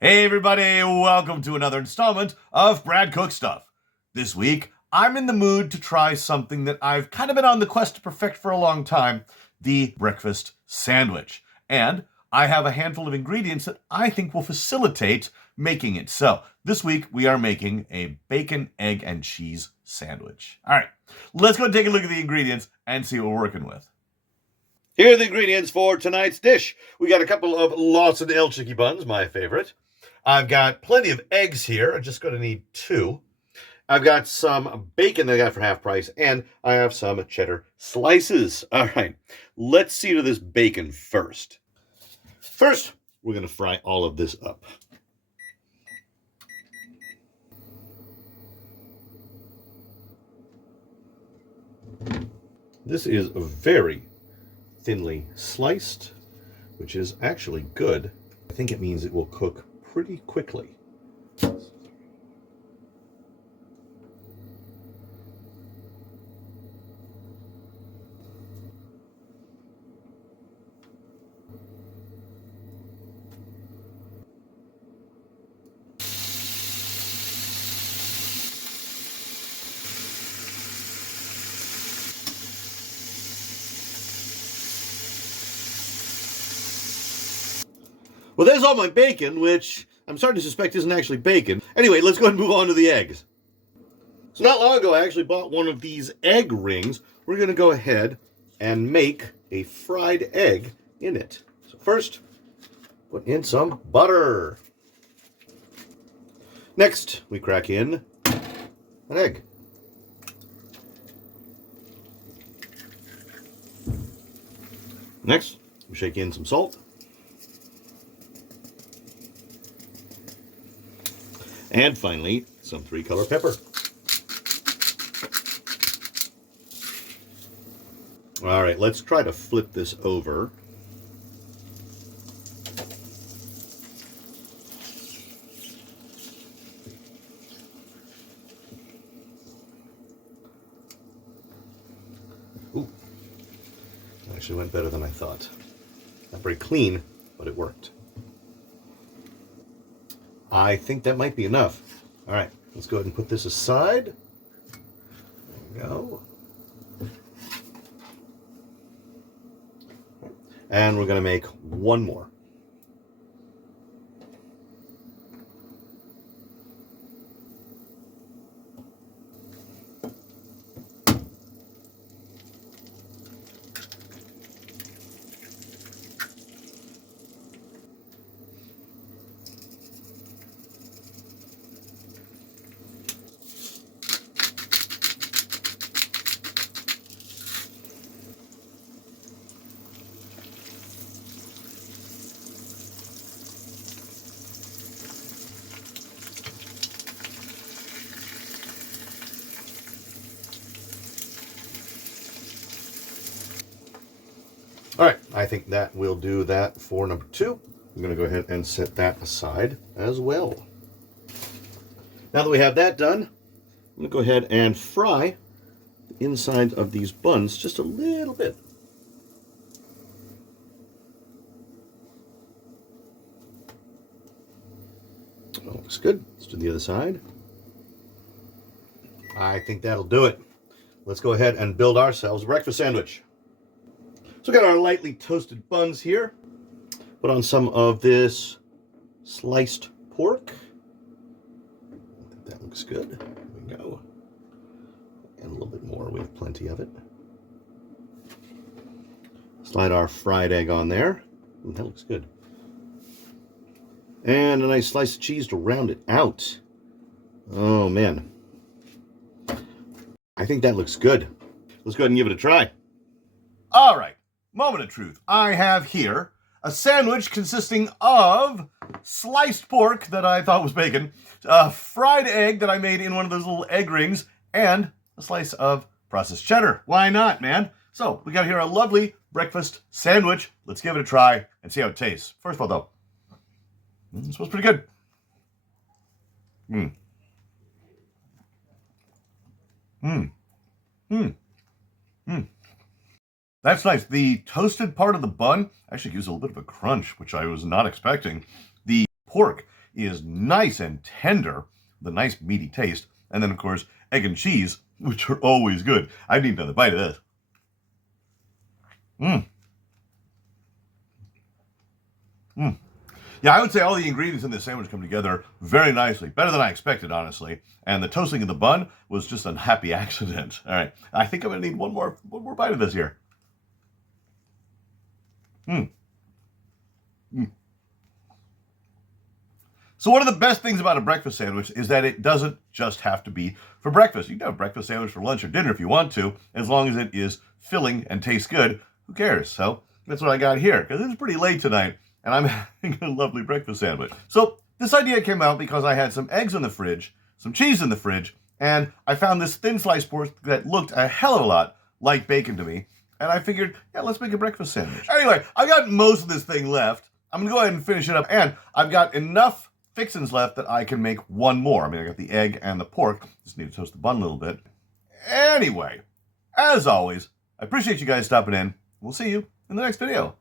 Hey everybody, welcome to another installment of Brad Cook Stuff. This week, I'm in the mood to try something that I've kind of been on the quest to perfect for a long time, the breakfast sandwich. And I have a handful of ingredients that I think will facilitate making it. So, this week we are making a bacon, egg, and cheese sandwich. All right, let's go take a look at the ingredients and see what we're working with. Here are the ingredients for tonight's dish. We got a couple of Lawson El Chicky buns, my favorite. I've got plenty of eggs here. I'm just going to need 2. I've got some bacon that I got for half price, and I have some cheddar slices. All right, let's see to this bacon first. First, we're going to fry all of this up. This is very thinly sliced, which is actually good. I think it means it will cook pretty quickly. Well, there's all my bacon, which I'm starting to suspect isn't actually bacon. Anyway, let's go ahead and move on to the eggs. So not long ago, I actually bought one of these egg rings. We're going to go ahead and make a fried egg in it. So first, put in some butter. Next, we crack in an egg. Next, we shake in some salt. And finally, some 3-color pepper. All right, let's try to flip this over. Ooh, actually went better than I thought. Not very clean, but it worked. I think that might be enough. All right, let's go ahead and put this aside. There we go. And we're going to make one more. All right, I think that will do that for number 2. I'm going to go ahead and set that aside as well. Now that we have that done, I'm going to go ahead and fry the inside of these buns just a little bit. That looks good. Let's do the other side. I think that'll do it. Let's go ahead and build ourselves a breakfast sandwich. So we got our lightly toasted buns here. Put on some of this sliced pork. I think that looks good. There we go. And a little bit more. We have plenty of it. Slide our fried egg on there. Ooh, that looks good. And a nice slice of cheese to round it out. Oh, man. I think that looks good. Let's go ahead and give it a try. All right. Moment of truth. I have here a sandwich consisting of sliced pork that I thought was bacon, a fried egg that I made in one of those little egg rings, and a slice of processed cheddar. Why not, man? So we got here a lovely breakfast sandwich. Let's give it a try and see how it tastes. First of all, though, it smells pretty good. That's nice. The toasted part of the bun actually gives a little bit of a crunch, which I was not expecting. The pork is nice and tender, with a nice meaty taste. And then, of course, egg and cheese, which are always good. I need another bite of this. Yeah, I would say all the ingredients in this sandwich come together very nicely. Better than I expected, honestly. And the toasting of the bun was just a happy accident. All right, I think I'm going to need one more bite of this here. So one of the best things about a breakfast sandwich is that it doesn't just have to be for breakfast. You can have a breakfast sandwich for lunch or dinner if you want to, as long as it is filling and tastes good. Who cares? So that's what I got here, because it's pretty late tonight, and I'm having a lovely breakfast sandwich. So this idea came out because I had some eggs in the fridge, some cheese in the fridge, and I found this thin sliced pork that looked a hell of a lot like bacon to me. And I figured, yeah, let's make a breakfast sandwich. Anyway, I've got most of this thing left. I'm going to go ahead and finish it up. And I've got enough fixins left that I can make one more. I mean, I got the egg and the pork. Just need to toast the bun a little bit. Anyway, as always, I appreciate you guys stopping in. We'll see you in the next video.